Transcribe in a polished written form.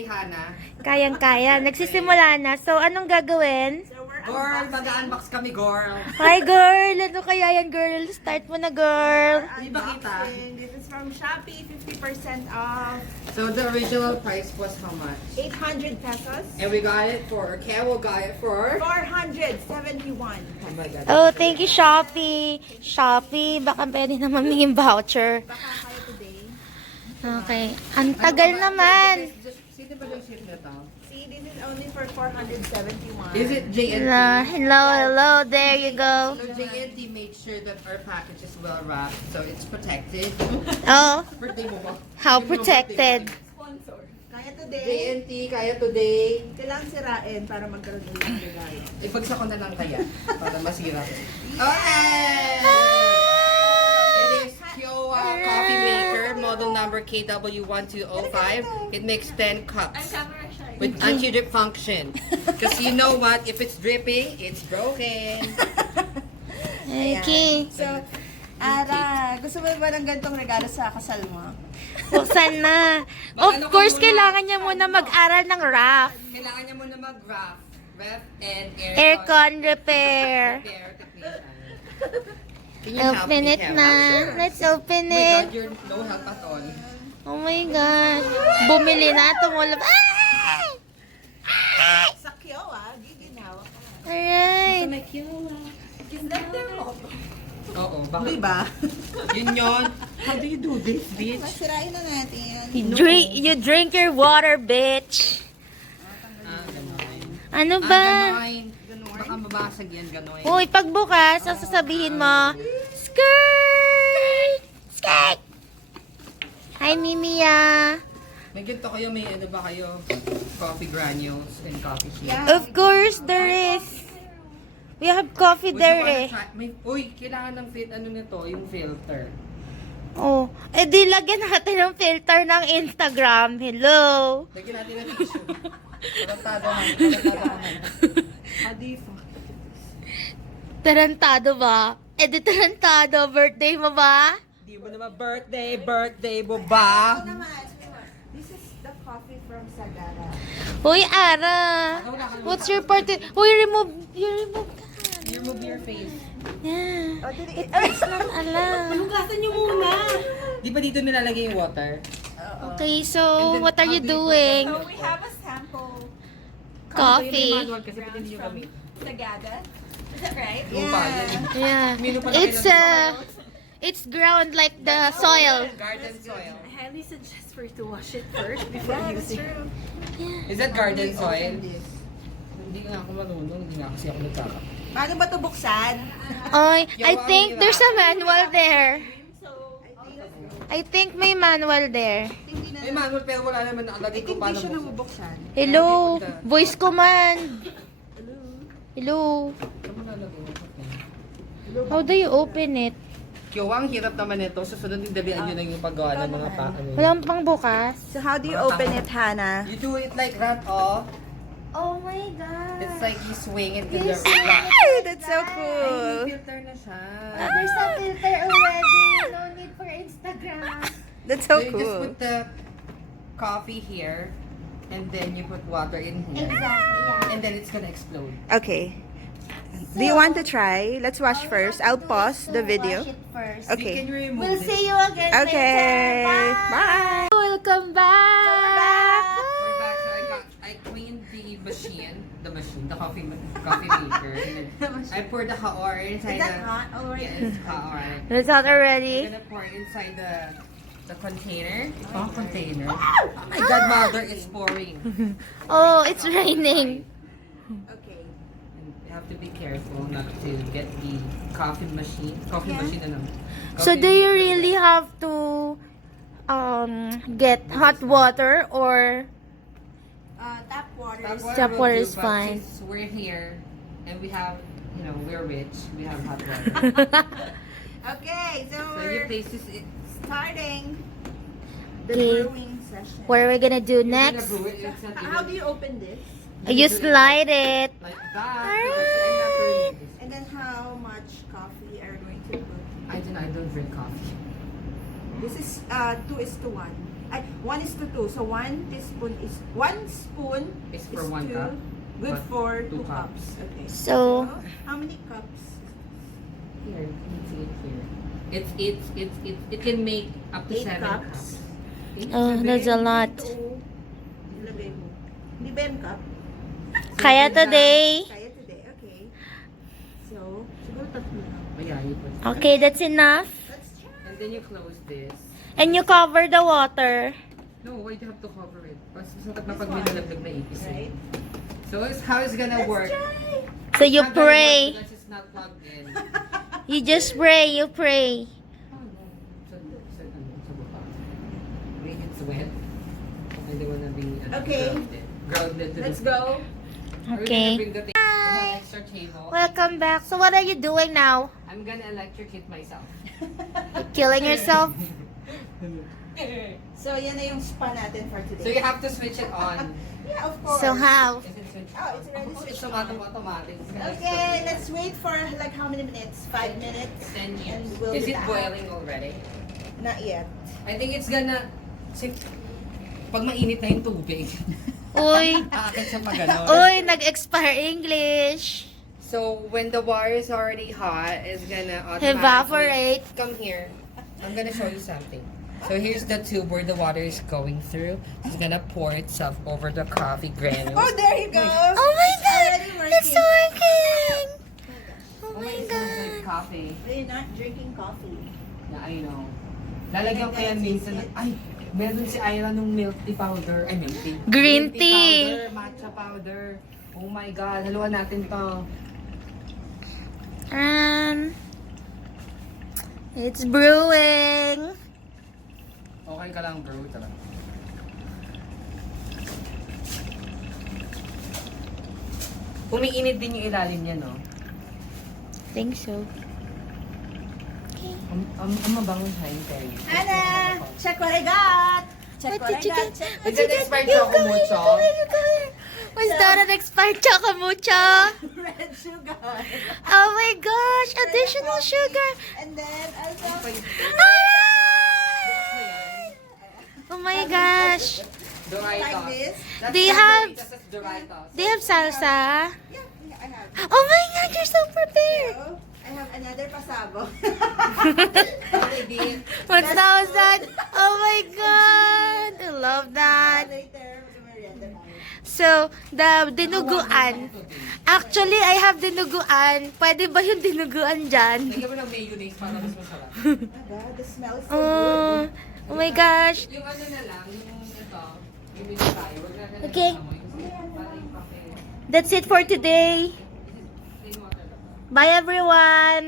ni Hana. Kayang-kaya. Nagsisimula na. So, anong gagawin? Girl, mag-unbox kami, girl. Hi, girl! Ano kaya yan, girl? Start mo na, girl. Di ba kita? This is from Shopee, 50% off, So the original price was how much? 800 pesos, And we got it for, Carol got it for... 471. Oh my God. Oh, thank you, Shopee. Shopee, baka pwede naman mingin voucher. Baka kayo today. Okay. Ang tagal naman. Sino ba yung ship nito? See, this is only for 471. Is it JNT? Hello. There you go. So JNT made sure that our package is well wrapped, so it's protected. Oh, Birthday mo ba? how Yun yung protected. birthday Sponsor. Kaya today, JNT, kaya today. kailangan sirain para magkaroon ng ng regalo. Ibagsak ko na lang kaya para masira ko. Okay! It is Kiowa Coffee Maker, model number KW1205. It makes 10 cups with anti-drip function. Because you know what? If it's dripping, it's broken. Okay. So, Ara, gusto mo ba ng ganitong regalo sa kasal mo? Buksan na. Of course, kailangan niya muna mag-aral ng RAF. Kailangan niya muna mag-ref and Aircon repair. technician. Can you help Open me, it Kara? na. Sure. Let's open Oh my it. God, you're no help at all. Oh my God. Bumili na. Tumulab. Ay! Sa Kiowa, giginawa ka. Alright. Is that their motto? Oo, bakit? Diba? Yun yun. How do you do this, bitch? Masirain na natin. You drink your water, bitch. Gano'n. Ano ba? Gano'n. Baka mabasag yan, gano'n. Uy, pagbukas, ang sasabihin mo, skirt! Skirt! Hi, Mimiya. May ganito kayo, may ano ba kayo? Coffee granules and coffee sheet. Yeah. Of course, there is. We have coffee Would you there wanna eh. try- Uy, kailangan ng ano nito, yung filter. Oh, eh di lagyan natin ng filter ng Instagram. Hello. Lagyan natin ng tissue. Tarantado man. How do you fuck? Tarantado ba? Eh di tarantado. Birthday mo ba? Di mo naman birthday mo ba? This is the coffee from Sagara. Uy, Ara. What's your party? Uy, remove ka. You remove your face. Yeah. Oh, did it? It's not alam. Hugasan niyo muna. Di ba dito nilalagay yung water? Okay, so And then, what are how you do you- doing? So we have a sample Coffee. Manual kasi pwede niyo from gamit. Sagada. Is that right? Lupa, yan. Yeah. Mino pala kayo It's ground like the soil. Garden soil. I highly suggest for you to wash it first before Yeah, that's using. true. Is that garden soil? Open this. Hindi nga ako marunong, hindi nga kasi ako nagkaka. Paano ba ito buksan? Oy, I think there's a manual there. I think may manual there. Hindi na. May manual pero wala naman nakalagay kung Hindi paano siya buksan. nabubuksan. Hello, voice command. Hello. Saan mo nalagay? How do you open it? Kyowa, ang hirap naman ito. Susunod yung dabihan nyo lang yung paggawa ng mga ano. Walang pang bukas. So how do you open it, Hannah? You do it like that, oh. Oh my God. It's like you swing it to the Yes. right. Ay, that's so Ay, cool. may filter na siya. There's a filter already. No need for Instagram. That's so So you just cool. put the coffee here, and then you put water in here, Exactly, yeah. and then it's gonna explode. Okay. Do you want to try? Let's wash first. I'll pause the video. Okay. Can you remove We'll this? see you again Okay. later. Bye. Welcome back. We're back. So I cleaned the coffee maker. And then I poured the hot water inside Is that the. hot already? Yeah, it's hot water. It's out I'm already. gonna pour it inside the container. Oh, container. Oh my God, mother, it's pouring. Oh, it's raining. Okay. And you have to be careful not to get the coffee machine. Coffee Yeah. machine, ano? So do you really have to get hot water or Tap water. Tap water will is do, but fine. Since we're here and we have, we're rich, we have hot water. Okay, so So your we're place is it. starting the Okay. brewing session. what are we gonna do You're gonna next? brew it. It's not How even do you open this? You slide it. like that. Because I have to remove this. And then how much coffee are you going to put? I don't drink coffee. This is 2:1. Ay, 1 is to 2. So 1 teaspoon is 1 spoon Is for 1 to- cup. Good But for 2 2 cups. Okay. So, How many cups? Here, you can see it here. It can make up to 8 7 cups. cups. oh, that's a lot. Ito, ilagay mo. Hindi ba yung cup? Kaya today. Kaya today. Okay. So, siguro 3 lang. Oh, yeah, you put Okay, that's enough. Let's try. And then you close this. And you cover the water. No, why do you have to cover it? Masakit na pag may nalaglag na ipis. eh. Right? So, how it's gonna work? Try. So you It's not gonna pray. work because it's not plugged in. You just pray, you pray. Oh, no. Sa baba. Wait, it's wet. I don't wanna be Okay. grounded to Let's the... go. Are we gonna Okay. bring the table to the extra table? Welcome back. So what are you doing now? I'm gonna electrocute myself. Killing yourself? So, yan na yung spa natin for today. So you have to switch it on. Yeah, of course. So how? Is it switched Oh, it's already on? switched It's automatic. It's gonna Okay, let's wait for like how many minutes? 5 minutes? 10 years. And we'll Is be it back. boiling already? Not yet. I think it's gonna... Pag mainit na yung tubig, Uy. aakit siya pa gano'n. Uy, nag-expire English. So when the water is already hot, it's gonna automatically Evaporate. Come here. I'm gonna show you something. So here's the tube where the water is going through. It's gonna pour itself over the coffee granules. Oh, there you go. Oh my god! Already working. It's working! Oh my it smells god. like coffee. We're not drinking coffee. Yeah, I know. Lalagyan ko yan minsan. Ay, meron si Ira nung milk tea powder. Ay, milk tea. Green Milk tea. powder, matcha powder. Oh my God, haluan natin to. It's brewing. Okay ka lang, bro. Tara. Umiinit din yung ilalim niya, no? Think so. Ang mabangong time period. Anna, check what I got. Check What what I did you got. get? Check What Is you it get? expired You choco go here, mocha? you go here, you go here. Was that an expired chocomucha? red sugar. Oh my gosh! Additional sugar! And then also Oh my gosh! Doritos. like this. That's Do you the have- Doritos, that's Doritos. Do you have salsa? Yeah, I have. Oh my god, you're so prepared! So, I have another pasabo. Maybe. What's that? Oh my god! I love that! Later, merienda namin. So, the dinuguan. Actually, I have dinuguan. Pwede ba yung dinuguan dyan? Lagyan mo ng mayonnaise para mas masarap. Oh God, the smell is so Oh, good. oh my gosh. Yung ano na lang, yung ito, yung mini tayo, wag na natin Okay. amoy. Kasi parang yung papel. That's it for today. Plain water lang. Bye everyone!